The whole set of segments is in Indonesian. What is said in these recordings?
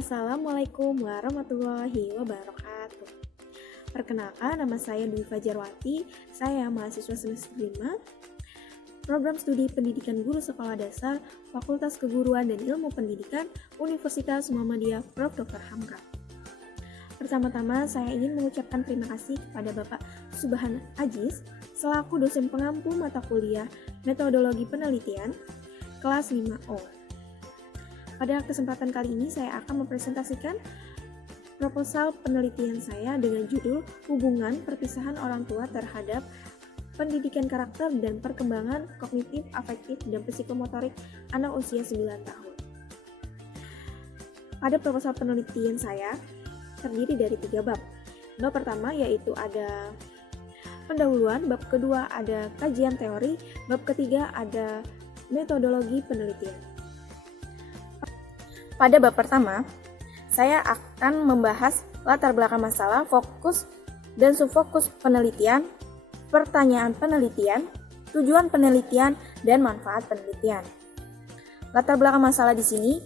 Assalamualaikum warahmatullahi wabarakatuh. Perkenalkan, nama saya Dwi Fajarwati. Saya mahasiswa semester 5, Program Studi Pendidikan Guru Sekolah Dasar, Fakultas Keguruan dan Ilmu Pendidikan, Universitas Muhammadiyah Prof. Dr. Hamka. Pertama-tama, saya ingin mengucapkan terima kasih kepada Bapak Subhan Aziz selaku dosen pengampu mata kuliah Metodologi Penelitian kelas 5O. Pada kesempatan kali ini saya akan mempresentasikan proposal penelitian saya dengan judul Hubungan Perpisahan Orang Tua Terhadap Pendidikan Karakter dan Perkembangan Kognitif, Afektif, dan Psikomotorik Anak Usia 9 tahun. Pada proposal penelitian saya terdiri dari 3 bab. Bab pertama yaitu ada pendahuluan, bab kedua ada kajian teori, bab ketiga ada metodologi penelitian. Pada bab pertama, saya akan membahas latar belakang masalah, fokus dan subfokus penelitian, pertanyaan penelitian, tujuan penelitian, dan manfaat penelitian. Latar belakang masalah di sini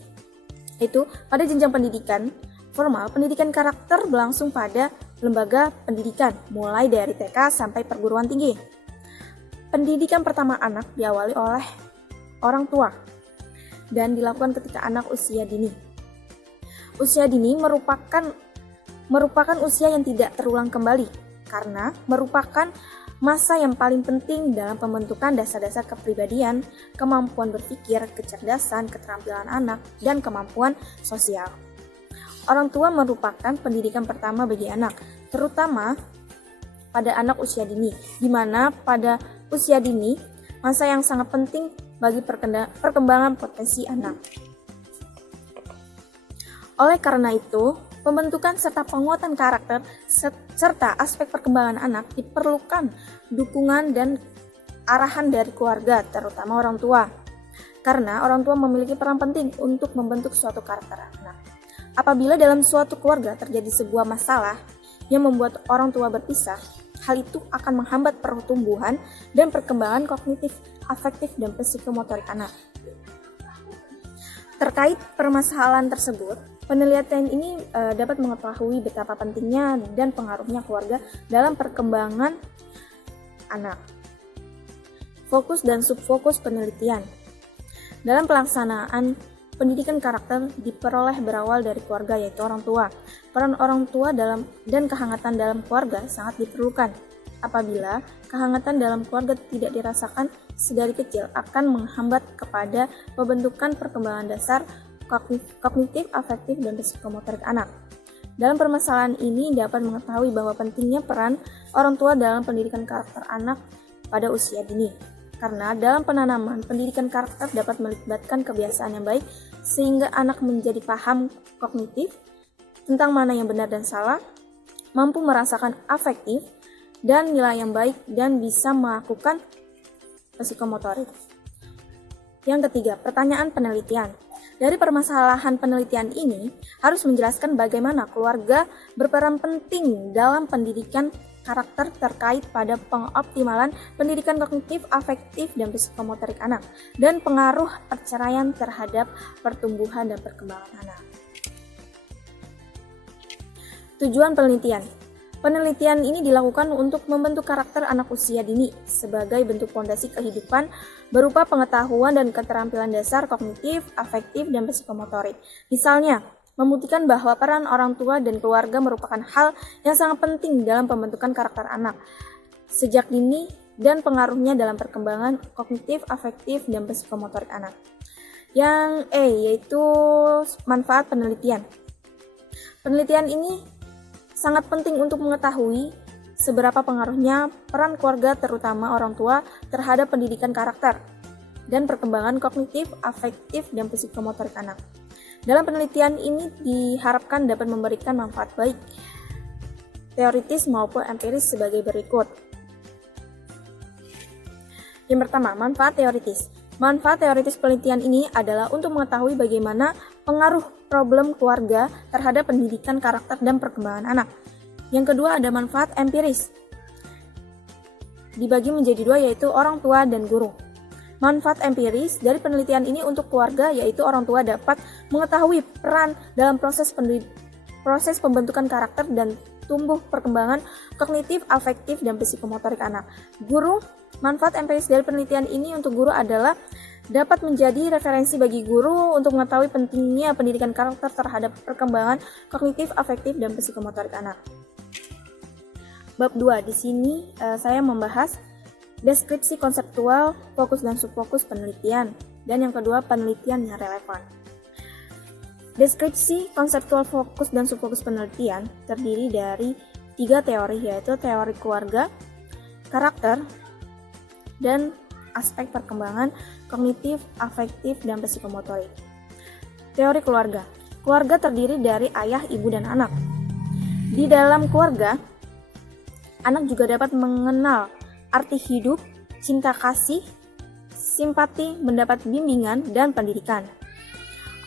itu pada jenjang pendidikan formal, pendidikan karakter berlangsung pada lembaga pendidikan, mulai dari TK sampai perguruan tinggi. Pendidikan pertama anak diawali oleh orang tua dan dilakukan ketika anak usia dini. Usia dini merupakan usia yang tidak terulang kembali karena merupakan masa yang paling penting dalam pembentukan dasar-dasar kepribadian, kemampuan berpikir, kecerdasan, keterampilan anak, dan kemampuan sosial. Orang tua merupakan pendidikan pertama bagi anak, terutama pada anak usia dini, di mana pada usia dini masa yang sangat penting bagi perkembangan potensi anak. Oleh karena itu, pembentukan serta penguatan karakter serta aspek perkembangan anak diperlukan dukungan dan arahan dari keluarga, terutama orang tua. Karena orang tua memiliki peran penting untuk membentuk suatu karakter anak. Apabila dalam suatu keluarga terjadi sebuah masalah yang membuat orang tua berpisah, hal itu akan menghambat pertumbuhan dan perkembangan kognitif, afektif, dan psikomotorik anak. Terkait permasalahan tersebut, penelitian ini dapat mengetahui betapa pentingnya dan pengaruhnya keluarga dalam perkembangan anak. Fokus dan subfokus penelitian. Dalam pelaksanaan pendidikan karakter diperoleh berawal dari keluarga, yaitu orang tua. Peran orang tua dan kehangatan dalam keluarga sangat diperlukan. Apabila kehangatan dalam keluarga tidak dirasakan sedari kecil, akan menghambat kepada pembentukan perkembangan dasar kognitif, afektif, dan psikomotorik anak. Dalam permasalahan ini dapat mengetahui bahwa pentingnya peran orang tua dalam pendidikan karakter anak pada usia dini. Karena dalam penanaman pendidikan karakter dapat melibatkan kebiasaan yang baik sehingga anak menjadi paham kognitif tentang mana yang benar dan salah, mampu merasakan afektif dan nilai yang baik dan bisa melakukan psikomotorik. Yang ketiga, pertanyaan penelitian. Dari permasalahan penelitian ini harus menjelaskan bagaimana keluarga berperan penting dalam pendidikan karakter terkait pada pengoptimalan pendidikan kognitif, afektif, dan psikomotorik anak, dan pengaruh perceraian terhadap pertumbuhan dan perkembangan anak. Tujuan penelitian. Penelitian ini dilakukan untuk membentuk karakter anak usia dini sebagai bentuk fondasi kehidupan berupa pengetahuan dan keterampilan dasar kognitif, afektif, dan psikomotorik. Misalnya, membuktikan bahwa peran orang tua dan keluarga merupakan hal yang sangat penting dalam pembentukan karakter anak sejak dini dan pengaruhnya dalam perkembangan kognitif, afektif, dan psikomotorik anak. Yang yaitu manfaat penelitian. Penelitian ini sangat penting untuk mengetahui seberapa pengaruhnya peran keluarga terutama orang tua terhadap pendidikan karakter dan perkembangan kognitif, afektif, dan psikomotorik anak. Dalam penelitian ini diharapkan dapat memberikan manfaat baik teoritis maupun empiris sebagai berikut. Yang pertama, manfaat teoritis. Manfaat teoritis penelitian ini adalah untuk mengetahui bagaimana pengaruh problem keluarga terhadap pendidikan karakter dan perkembangan anak. Yang kedua ada manfaat empiris. Dibagi menjadi 2 yaitu orang tua dan guru. Manfaat empiris dari penelitian ini untuk keluarga yaitu orang tua dapat mengetahui peran dalam proses pembentukan karakter dan tumbuh perkembangan kognitif, afektif, dan psikomotorik anak. Manfaat empiris dari penelitian ini untuk guru adalah dapat menjadi referensi bagi guru untuk mengetahui pentingnya pendidikan karakter terhadap perkembangan kognitif, afektif, dan psikomotorik anak. Bab 2, di sini saya membahas deskripsi konseptual, fokus dan subfokus penelitian, dan yang kedua penelitian yang relevan. Deskripsi konseptual, fokus dan subfokus penelitian terdiri dari 3 teori, yaitu teori keluarga, karakter, dan aspek perkembangan kognitif, afektif, dan psikomotorik. Teori keluarga. Keluarga terdiri dari ayah, ibu, dan anak. Di dalam keluarga, anak juga dapat mengenal arti hidup, cinta kasih, simpati, mendapat bimbingan, dan pendidikan.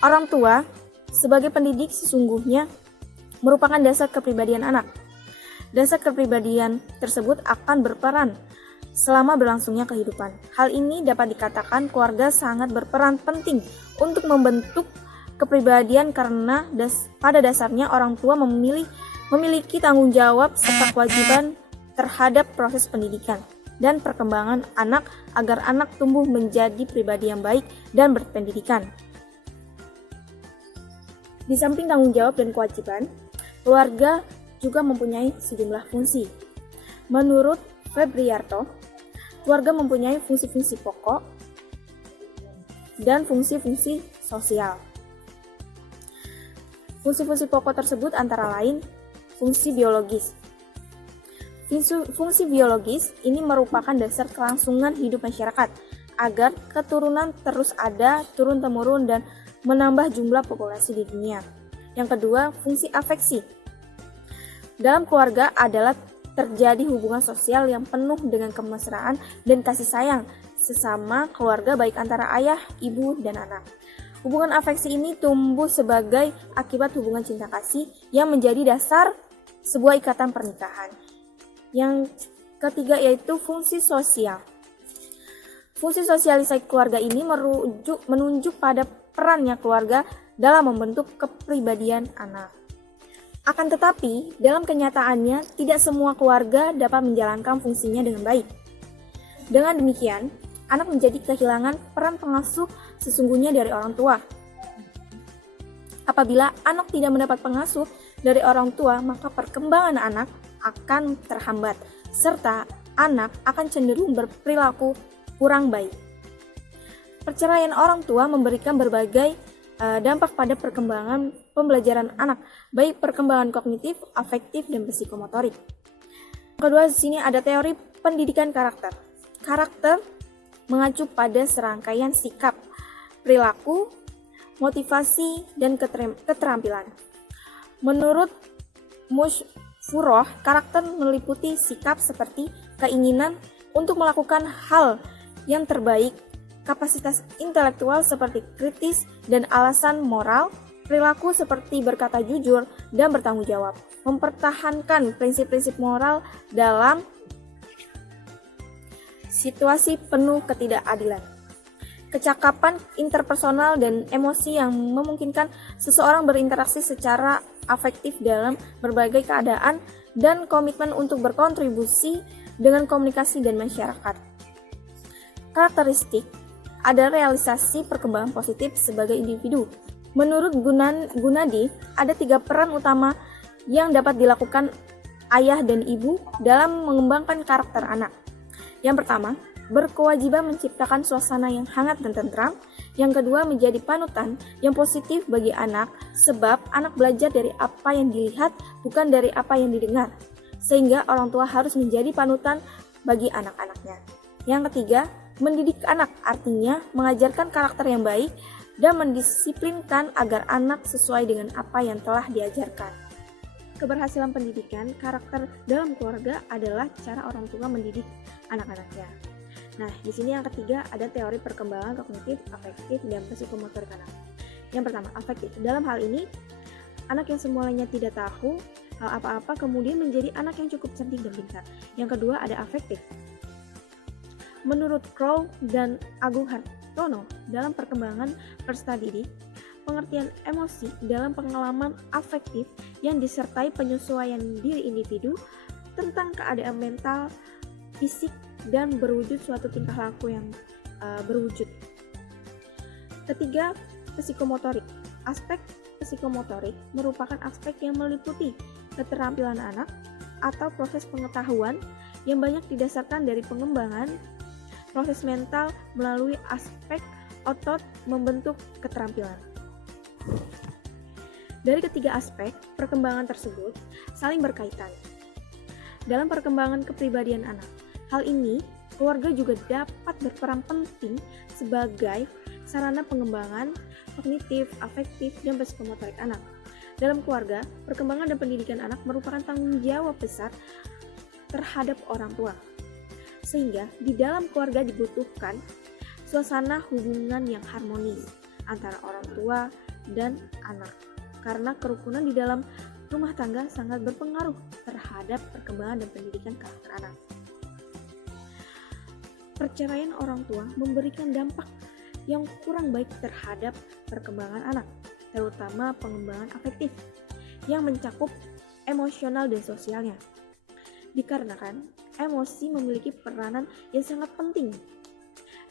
Orang tua sebagai pendidik sesungguhnya merupakan dasar kepribadian anak. Dasar kepribadian tersebut akan berperan selama berlangsungnya kehidupan. Hal ini dapat dikatakan keluarga sangat berperan penting untuk membentuk kepribadian karena pada dasarnya orang tua memiliki tanggung jawab serta kewajiban terhadap proses pendidikan dan perkembangan anak agar anak tumbuh menjadi pribadi yang baik dan berpendidikan. Di samping tanggung jawab dan kewajiban, keluarga juga mempunyai sejumlah fungsi. Menurut Febriarto, keluarga mempunyai fungsi-fungsi pokok dan fungsi-fungsi sosial. Fungsi-fungsi pokok tersebut antara lain fungsi biologis. Fungsi biologis ini merupakan dasar kelangsungan hidup masyarakat agar keturunan terus ada turun-temurun dan menambah jumlah populasi di dunia. Yang kedua, fungsi afeksi. Dalam keluarga adalah terjadi hubungan sosial yang penuh dengan kemesraan dan kasih sayang sesama keluarga baik antara ayah, ibu, dan anak. Hubungan afeksi ini tumbuh sebagai akibat hubungan cinta kasih yang menjadi dasar sebuah ikatan pernikahan. Yang ketiga yaitu fungsi sosial. Fungsi sosialisasi keluarga ini menunjuk pada perannya keluarga dalam membentuk kepribadian anak. Akan tetapi, dalam kenyataannya tidak semua keluarga dapat menjalankan fungsinya dengan baik. Dengan demikian, anak menjadi kehilangan peran pengasuh sesungguhnya dari orang tua. Apabila anak tidak mendapat pengasuh dari orang tua, maka perkembangan anak akan terhambat, serta anak akan cenderung berperilaku kurang baik. Perceraian orang tua memberikan berbagai dampak pada perkembangan pembelajaran anak, baik perkembangan kognitif, afektif, dan psikomotorik. Kedua, di sini ada teori pendidikan karakter. Karakter mengacu pada serangkaian sikap, perilaku, motivasi, dan keterampilan. Menurut Mushfuroh, karakter meliputi sikap seperti keinginan untuk melakukan hal yang terbaik, kapasitas intelektual seperti kritis dan alasan moral, perilaku seperti berkata jujur dan bertanggung jawab, mempertahankan prinsip-prinsip moral dalam situasi penuh ketidakadilan, kecakapan interpersonal dan emosi yang memungkinkan seseorang berinteraksi secara afektif dalam berbagai keadaan, dan komitmen untuk berkontribusi dengan komunikasi dan masyarakat. Karakteristik ada realisasi perkembangan positif sebagai individu. Menurut Gunadi, ada 3 peran utama yang dapat dilakukan ayah dan ibu dalam mengembangkan karakter anak. Yang pertama, berkewajiban menciptakan suasana yang hangat dan tentram. Yang kedua, menjadi panutan yang positif bagi anak, sebab anak belajar dari apa yang dilihat, bukan dari apa yang didengar. Sehingga orang tua harus menjadi panutan bagi anak-anaknya. Yang ketiga, mendidik anak, artinya mengajarkan karakter yang baik dan mendisiplinkan agar anak sesuai dengan apa yang telah diajarkan. Keberhasilan pendidikan karakter dalam keluarga adalah cara orang tua mendidik anak-anaknya. Nah, di sini yang ketiga ada teori perkembangan kognitif, afektif, dan psikomotorik anak. Yang pertama, afektif. Dalam hal ini, anak yang semulanya tidak tahu hal apa-apa kemudian menjadi anak yang cukup cerdik dan pintar. Yang kedua ada afektif. Menurut Crow dan Agung Hartono dalam perkembangan peserta didik, pengertian emosi dalam pengalaman afektif yang disertai penyesuaian diri individu tentang keadaan mental, fisik, dan berwujud suatu tingkah laku yang berwujud. Ketiga, psikomotorik. Aspek psikomotorik merupakan aspek yang meliputi keterampilan anak atau proses pengetahuan yang banyak didasarkan dari pengembangan proses mental melalui aspek otot membentuk keterampilan. Dari ketiga aspek perkembangan tersebut saling berkaitan dalam perkembangan kepribadian anak. Hal ini, keluarga juga dapat berperan penting sebagai sarana pengembangan kognitif, afektif, dan psikomotorik anak. Dalam keluarga, perkembangan dan pendidikan anak merupakan tanggung jawab besar terhadap orang tua. Sehingga di dalam keluarga dibutuhkan suasana hubungan yang harmonis antara orang tua dan anak. Karena kerukunan di dalam rumah tangga sangat berpengaruh terhadap perkembangan dan pendidikan karakter anak. Perceraian orang tua memberikan dampak yang kurang baik terhadap perkembangan anak, terutama pengembangan afektif yang mencakup emosional dan sosialnya. Dikarenakan emosi memiliki peranan yang sangat penting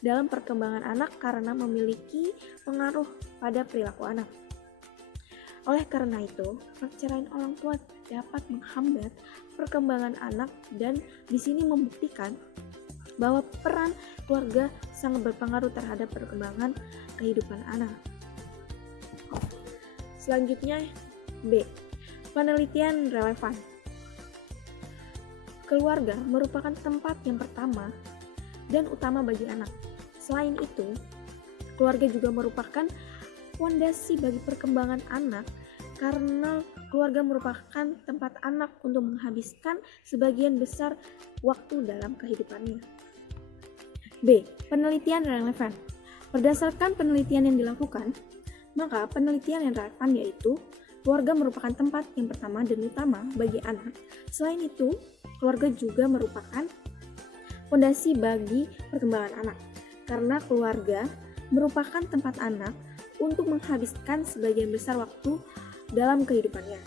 dalam perkembangan anak karena memiliki pengaruh pada perilaku anak. Oleh karena itu, perceraian orang tua dapat menghambat perkembangan anak dan di sini membuktikan bahwa peran keluarga sangat berpengaruh terhadap perkembangan kehidupan anak. Selanjutnya, B. Penelitian relevan. Keluarga merupakan tempat yang pertama dan utama bagi anak. Selain itu, keluarga juga merupakan fondasi bagi perkembangan anak karena keluarga merupakan tempat anak untuk menghabiskan sebagian besar waktu dalam kehidupannya. B. Penelitian relevan. Berdasarkan penelitian yang dilakukan, maka penelitian yang relevan yaitu keluarga merupakan tempat yang pertama dan utama bagi anak. Selain itu, keluarga juga merupakan fondasi bagi perkembangan anak, karena keluarga merupakan tempat anak untuk menghabiskan sebagian besar waktu dalam kehidupannya.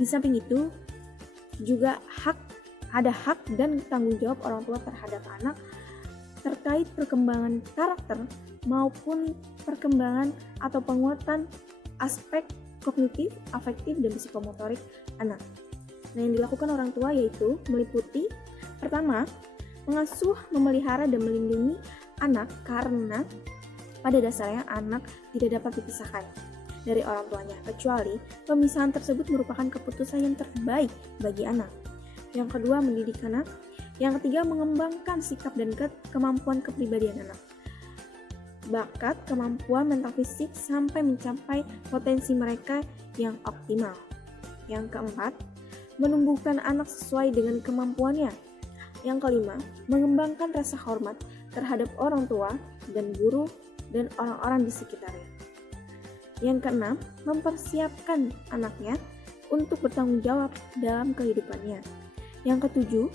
Di samping itu, juga ada hak dan tanggung jawab orang tua terhadap anak terkait perkembangan karakter maupun perkembangan atau penguatan aspek kognitif, afektif, dan psikomotorik anak. Nah, yang dilakukan orang tua yaitu meliputi pertama, mengasuh, memelihara, dan melindungi anak karena pada dasarnya anak tidak dapat dipisahkan dari orang tuanya, kecuali pemisahan tersebut merupakan keputusan yang terbaik bagi anak. Yang kedua, mendidik anak. Yang ketiga, mengembangkan sikap dan kemampuan kepribadian anak. Bakat, kemampuan mental fisik sampai mencapai potensi mereka yang optimal. Yang keempat, menumbuhkan anak sesuai dengan kemampuannya. Yang kelima, mengembangkan rasa hormat terhadap orang tua dan guru dan orang-orang di sekitarnya. Yang keenam, mempersiapkan anaknya untuk bertanggung jawab dalam kehidupannya. Yang ketujuh,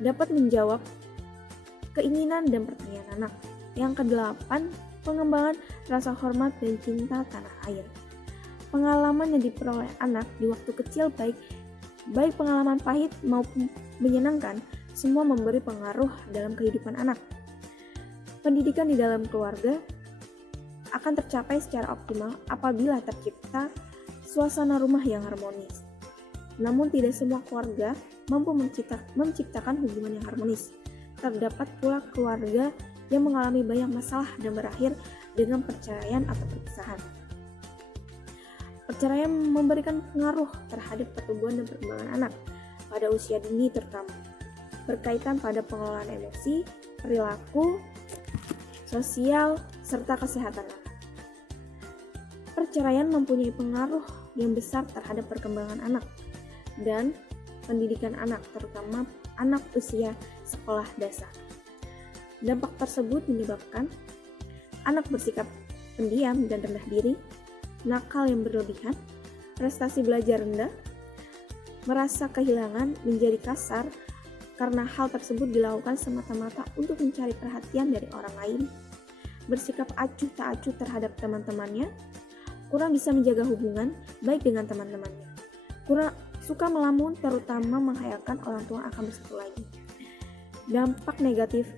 dapat menjawab keinginan dan pertanyaan anak. Yang kedelapan, pengembangan rasa hormat dan cinta tanah air. Pengalaman yang diperoleh anak di waktu kecil baik pengalaman pahit maupun menyenangkan, semua memberi pengaruh dalam kehidupan anak. Pendidikan di dalam keluarga akan tercapai secara optimal apabila tercipta suasana rumah yang harmonis. Namun tidak semua keluarga mampu menciptakan hubungan yang harmonis. Terdapat pula keluarga yang mengalami banyak masalah dan berakhir dengan perceraian atau perpisahan. Perceraian memberikan pengaruh terhadap pertumbuhan dan perkembangan anak pada usia dini terutama, berkaitan pada pengelolaan emosi, perilaku, sosial, serta kesehatan anak. Perceraian mempunyai pengaruh yang besar terhadap perkembangan anak dan pendidikan anak, terutama anak usia sekolah dasar. Dampak tersebut menyebabkan anak bersikap pendiam dan rendah diri, nakal yang berlebihan, prestasi belajar rendah, merasa kehilangan, menjadi kasar karena hal tersebut dilakukan semata-mata untuk mencari perhatian dari orang lain, bersikap acuh tak acuh terhadap teman-temannya, kurang bisa menjaga hubungan baik dengan teman-temannya, kurang suka melamun, terutama menghayalkan orang tua akan bersatu lagi. Dampak negatif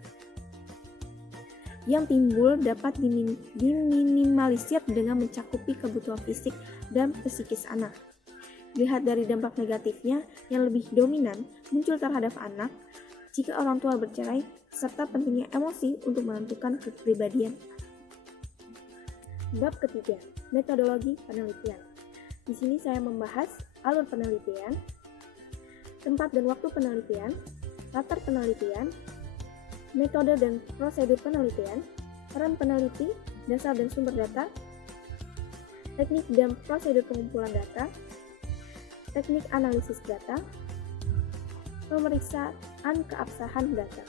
yang timbul dapat diminimalisir dengan mencakupi kebutuhan fisik dan psikis anak. Lihat dari dampak negatifnya yang lebih dominan muncul terhadap anak jika orang tua bercerai, serta pentingnya emosi untuk menentukan kepribadian. Bab ketiga, metodologi penelitian. Di sini saya membahas alur penelitian, tempat dan waktu penelitian, latar penelitian, metode dan prosedur penelitian, peran peneliti, dasar dan sumber data, teknik dan prosedur pengumpulan data, teknik analisis data, pemeriksaan keabsahan data.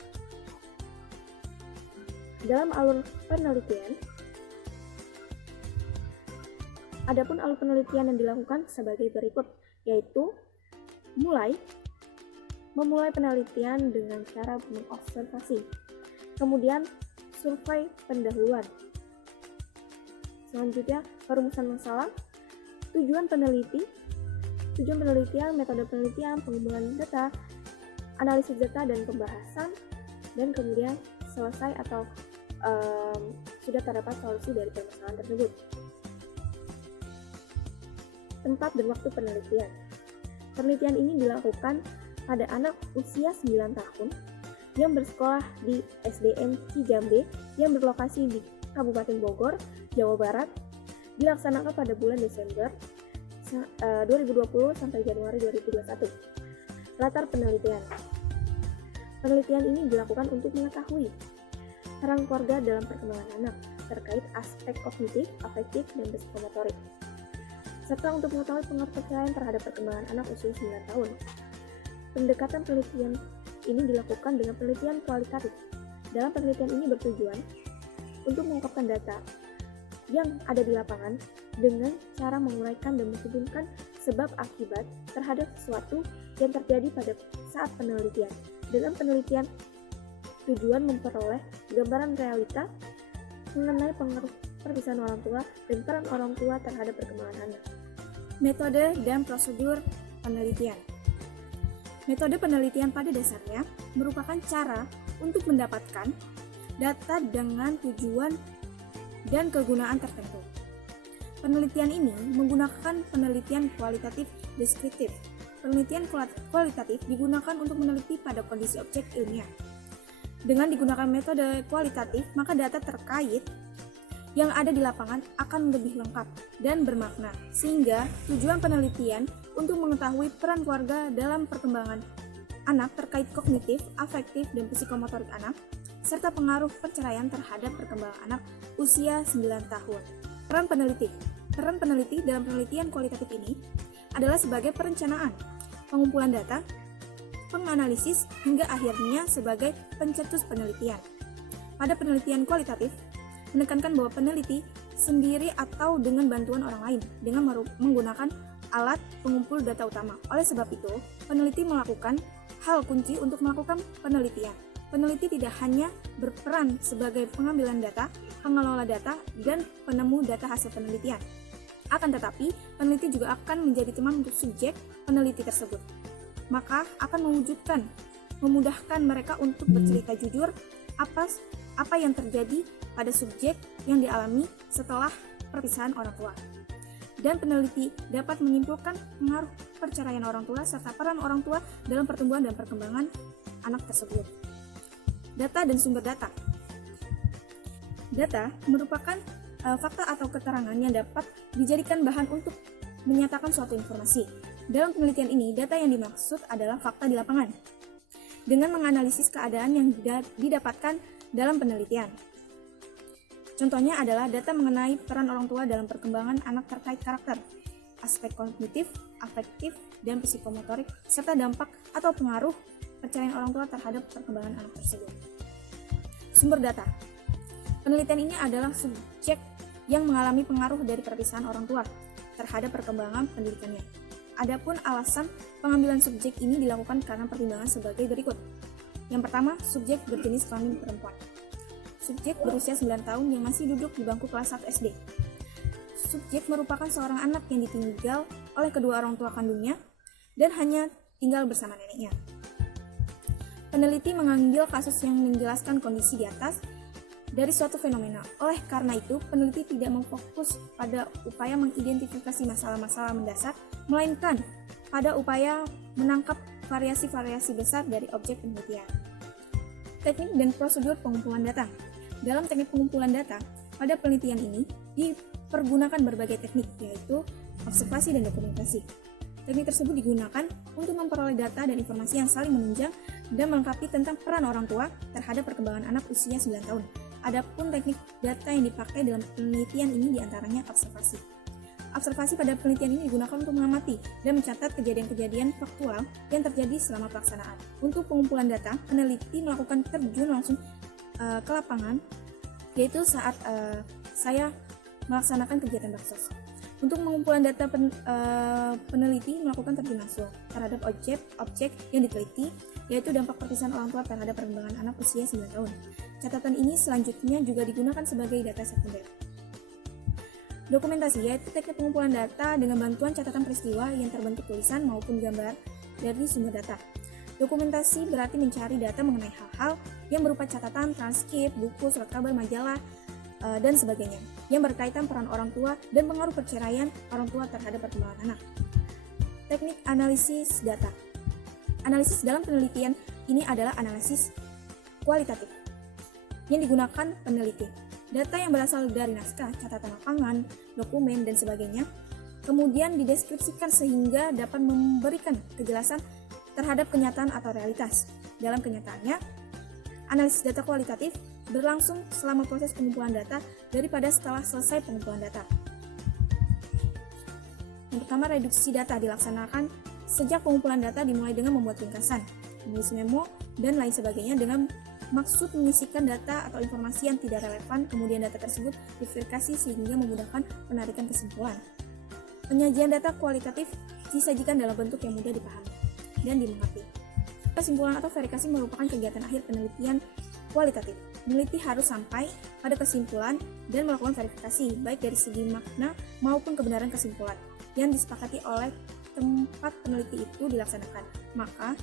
Dalam alur penelitian, adapun alur penelitian yang dilakukan sebagai berikut, yaitu memulai penelitian dengan cara mengobservasi, kemudian survei pendahuluan, selanjutnya perumusan masalah, tujuan penelitian, metode penelitian, pengumpulan data, analisis data dan pembahasan, dan kemudian selesai atau sudah terdapat solusi dari permasalahan tersebut. Tempat dan waktu penelitian. Penelitian ini dilakukan pada anak usia 9 tahun yang bersekolah di SDN Cijambe yang berlokasi di Kabupaten Bogor, Jawa Barat, dilaksanakan pada bulan Desember 2020 sampai Januari 2021. Latar penelitian. Penelitian ini dilakukan untuk mengetahui peran keluarga dalam perkembangan anak terkait aspek kognitif, afektif, dan psikomotorik, serta untuk mengetahui pengaruh perceraian terhadap perkembangan anak usia 9 tahun. Pendekatan penelitian ini dilakukan dengan penelitian kualitatif. Dalam penelitian ini bertujuan untuk mengungkapkan data yang ada di lapangan dengan cara menguraikan dan menghubungkan sebab akibat terhadap sesuatu yang terjadi pada saat penelitian. Dalam penelitian, tujuan memperoleh gambaran realita mengenai pengaruh perpisahan orang tua dan peran orang tua terhadap perkembangan anak. Metode dan prosedur penelitian. Metode penelitian pada dasarnya merupakan cara untuk mendapatkan data dengan tujuan dan kegunaan tertentu. Penelitian ini menggunakan penelitian kualitatif deskriptif. Penelitian kualitatif digunakan untuk meneliti pada kondisi objek ilmiah. Dengan digunakan metode kualitatif, maka data terkait yang ada di lapangan akan lebih lengkap dan bermakna, sehingga tujuan penelitian untuk mengetahui peran keluarga dalam perkembangan anak terkait kognitif, afektif, dan psikomotorik anak, serta pengaruh perceraian terhadap perkembangan anak usia 9 tahun. Peran peneliti dalam penelitian kualitatif ini adalah sebagai perencanaan, pengumpulan data, penganalisis, hingga akhirnya sebagai pencetus penelitian. Pada penelitian kualitatif, menekankan bahwa peneliti sendiri atau dengan bantuan orang lain dengan menggunakan alat pengumpul data utama. Oleh sebab itu, peneliti melakukan hal kunci untuk melakukan penelitian. Peneliti tidak hanya berperan sebagai pengambilan data, pengelola data, dan penemu data hasil penelitian. Akan tetapi, peneliti juga akan menjadi teman untuk subjek peneliti tersebut. Maka akan memudahkan mereka untuk bercerita jujur apa yang terjadi pada subjek yang dialami setelah perpisahan orang tua. Dan peneliti dapat menyimpulkan pengaruh perceraian orang tua serta peran orang tua dalam pertumbuhan dan perkembangan anak tersebut. Data dan sumber data. Data merupakan fakta atau keterangan yang dapat dijadikan bahan untuk menyatakan suatu informasi. Dalam penelitian ini, data yang dimaksud adalah fakta di lapangan dengan menganalisis keadaan yang didapatkan dalam penelitian. Contohnya adalah data mengenai peran orang tua dalam perkembangan anak terkait karakter, aspek kognitif, afektif, dan psikomotorik, serta dampak atau pengaruh perceraian orang tua terhadap perkembangan anak tersebut. Sumber data. Penelitian ini adalah subjek yang mengalami pengaruh dari perpisahan orang tua terhadap perkembangan pendidikannya. Adapun alasan pengambilan subjek ini dilakukan karena pertimbangan sebagai berikut. Yang pertama, subjek berjenis kelamin perempuan. Subjek berusia 9 tahun yang masih duduk di bangku kelas 1 SD. Subjek merupakan seorang anak yang ditinggal oleh kedua orang tua kandungnya dan hanya tinggal bersama neneknya. Peneliti mengambil kasus yang menjelaskan kondisi di atas dari suatu fenomena. Oleh karena itu, peneliti tidak memfokus pada upaya mengidentifikasi masalah-masalah mendasar, melainkan pada upaya menangkap variasi-variasi besar dari objek penelitian. Teknik dan prosedur pengumpulan data. Dalam teknik pengumpulan data, pada penelitian ini dipergunakan berbagai teknik, yaitu observasi dan dokumentasi. Teknik tersebut digunakan untuk memperoleh data dan informasi yang saling menunjang dan melengkapi tentang peran orang tua terhadap perkembangan anak usia 9 tahun. Adapun teknik data yang dipakai dalam penelitian ini diantaranya observasi. Observasi pada penelitian ini digunakan untuk mengamati dan mencatat kejadian-kejadian faktual yang terjadi selama pelaksanaan. Untuk pengumpulan data, peneliti melakukan terjun langsung ke lapangan, yaitu saat saya melaksanakan kegiatan baksos. Untuk pengumpulan data, peneliti melakukan terjun langsung terhadap objek yang diteliti, yaitu dampak perpisahan orang tua terhadap perkembangan anak usia 9 tahun. Catatan ini selanjutnya juga digunakan sebagai data sekunder. Dokumentasi yaitu teknik pengumpulan data dengan bantuan catatan peristiwa yang terbentuk tulisan maupun gambar dari sumber data. Dokumentasi berarti mencari data mengenai hal-hal yang berupa catatan, transkrip, buku, surat kabar, majalah, dan sebagainya yang berkaitan peran orang tua dan pengaruh perceraian orang tua terhadap perkembangan anak. Teknik analisis data. Analisis dalam penelitian ini adalah analisis kualitatif yang digunakan peneliti. Data yang berasal dari naskah, catatan lapangan, dokumen, dan sebagainya kemudian dideskripsikan sehingga dapat memberikan kejelasan terhadap kenyataan atau realitas. Dalam kenyataannya, analisis data kualitatif berlangsung selama proses pengumpulan data daripada setelah selesai pengumpulan data. Yang pertama, reduksi data dilaksanakan sejak pengumpulan data dimulai dengan membuat ringkasan, menulis memo, dan lain sebagainya dengan maksud mengisikan data atau informasi yang tidak relevan, kemudian data tersebut diverifikasi sehingga memudahkan penarikan kesimpulan. Penyajian data kualitatif disajikan dalam bentuk yang mudah dipahami dan dimengerti. Kesimpulan atau verifikasi merupakan kegiatan akhir penelitian kualitatif. Peneliti harus sampai pada kesimpulan dan melakukan verifikasi, baik dari segi makna maupun kebenaran kesimpulan yang disepakati oleh tempat peneliti itu dilaksanakan. Maka,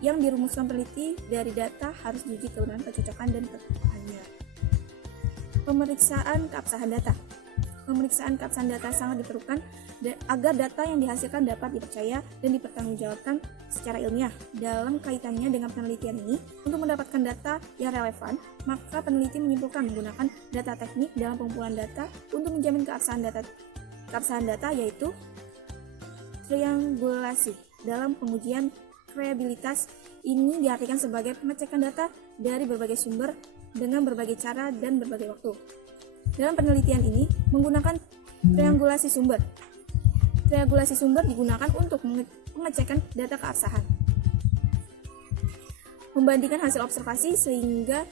yang dirumuskan peneliti dari data harus diuji kebenaran, kecocokan, dan ketepatannya. Pemeriksaan keabsahan data. Pemeriksaan keabsahan data sangat diperlukan agar data yang dihasilkan dapat dipercaya dan dipertanggungjawabkan secara ilmiah. Dalam kaitannya dengan penelitian ini, untuk mendapatkan data yang relevan, maka peneliti menyimpulkan menggunakan data teknik dalam pengumpulan data untuk menjamin keabsahan data yaitu triangulasi. Dalam pengujian reliabilitas ini diartikan sebagai pengecekan data dari berbagai sumber dengan berbagai cara dan berbagai waktu. Dalam penelitian ini menggunakan triangulasi sumber. Triangulasi sumber digunakan untuk pengecekan data keabsahan, membandingkan hasil observasi sehingga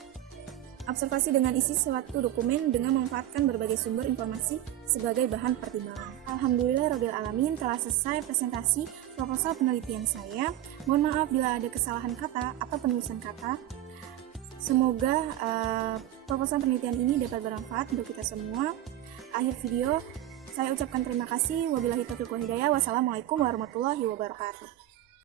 observasi dengan isi suatu dokumen dengan memanfaatkan berbagai sumber informasi sebagai bahan pertimbangan. Alhamdulillah alamin, telah selesai presentasi proposal penelitian saya. Mohon maaf bila ada kesalahan kata atau penulisan kata. Semoga proposal penelitian ini dapat bermanfaat untuk kita semua. Akhir video, saya ucapkan terima kasih. Wabillahi taufiq wal hidayah. Wassalamualaikum warahmatullahi wabarakatuh.